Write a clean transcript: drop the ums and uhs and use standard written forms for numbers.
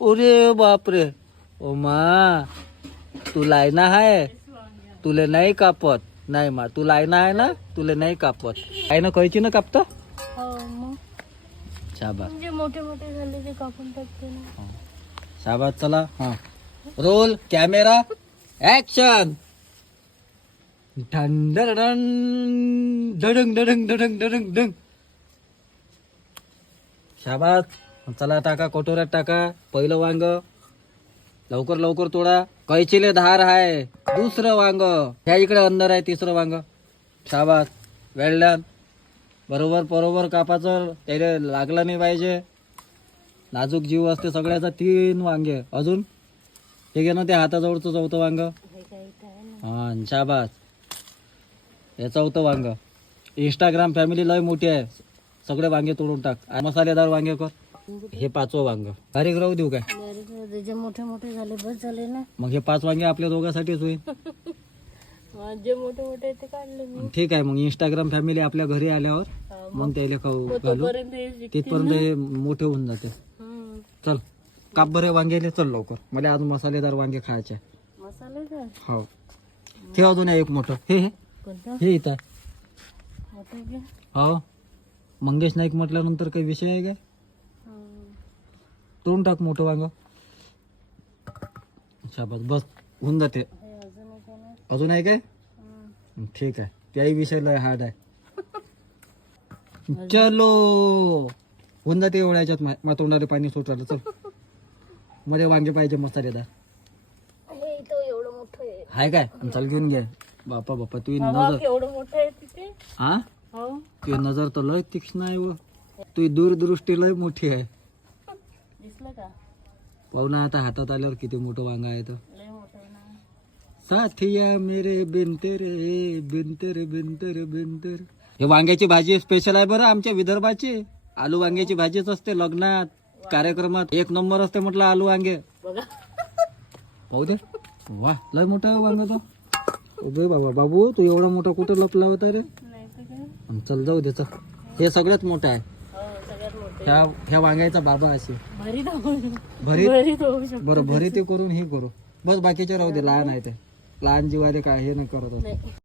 अरे बापरे. ओ मा तू लायना आहे, तुले नाही कापत. नाही मा तू लायना आहे ना, तुले नाही कापत. आहे ना कैची ना कापत. हो मग शाबास म्हणजे मोठे मोठे झाले ते कापून टाकते ना. शाबास. चला हा रोल कॅमेरा ऍक्शन. धडंग धडंग धडंग धडंग धडंग. शाबास. चला टाका कटोऱ्यात टाका. पहिलं वांग लवकर लवकर तोडा. कैचीले धार आहे. दुसरं वांग ह्या इकडे अंदर आहे. तिसरं वांग. शाबास वेल डन. बरोबर बरोबर कापाचं. त्याला लागलं नाही पाहिजे. नाजूक जीव असते सगळ्याचा. 3 वांगे. अजून हे घे ना ते हाताजवळचं चौथं वांग. हा शाबास. हे चौथं वांग. इंस्टाग्राम फॅमिली लय मोठी आहे. सगळे वांगे तोडून टाक. मसालेदार वांगे कर. हे 5वं वांग बारीक राहू देऊ काय. जे मोठे मोठे झाले बस झाले ना. मग हे 5 वांगे आपल्या दोघांसाठीच होईल. जे मोठे मोठे ते काढले मी. ठीक आहे. मग इंस्टाग्राम फॅमिली आपल्या घरी आल्यावर मग त्याला खाऊ घालू. तिथपर्यंत हे मोठे होऊन जाते. चल काप बरे वांगे. चल लवकर. मला अजून मसालेदार वांगे खायचे. मसालेदार हो ते अजून आहे एक मोठं. हे कोणतं हे इथं आहे. मोठं घे. हो मंगेश नाईक म्हटल्यानंतर काही विषय आहे काय. तोडून टाक मोठं वांग. शाबास बस होऊन जाते. अजून आहे काय. ठीक आहे. त्याही विषय लय हार्ड आहे. चलो होऊन जाते एवढ्याच्यात. मग तोंडाले पाणी सुटायला. चल मध्ये वांगे पाहिजे मसालेदार. हे इथं एवढं मोठं आहे. हाय काय. चल घेऊन घे. बापा बापा तू नजर. एवढं मोठं आहे तिथे. हा हो तुझी नजर तर लय तीक्ष्ण आहे. व तुझी दूरदृष्टी लय मोठी आहे. दिसलं का. पाहू ना आता हातात आल्यावर किती मोठं वांग आहे. तर लय मोठं आहे ना. साथिया मेरे बिनतेरे बिनतेरे बिनतेरे बिनतेरे. हे वांग्याची भाजी स्पेशल आहे बरं आमच्या विदर्भाची. आलू वांग्याची भाजीच असते लग्नात कार्यक्रमात. 1 नंबर असते म्हटलं आलू वांगे. बघा पाहू दे. वा लय मोठा आहे वांग तो. उभे बाबा बाबू तू एवढा मोठा कुठं लपला होता रे. नाही तर काय. चल जाऊ दे. चल हे सगळ्यात मोठं आहे. हो सगळ्यात मोठं. ह्या वांग्याचा बाबा असे भरीत भरीत. भरीत होऊ शकतो. बरं भरीत ते करून हे करू. बस बाकीचे राहू दे. लहान आहे ते. लहान जीवाले काय हे नाही करत असते. नाही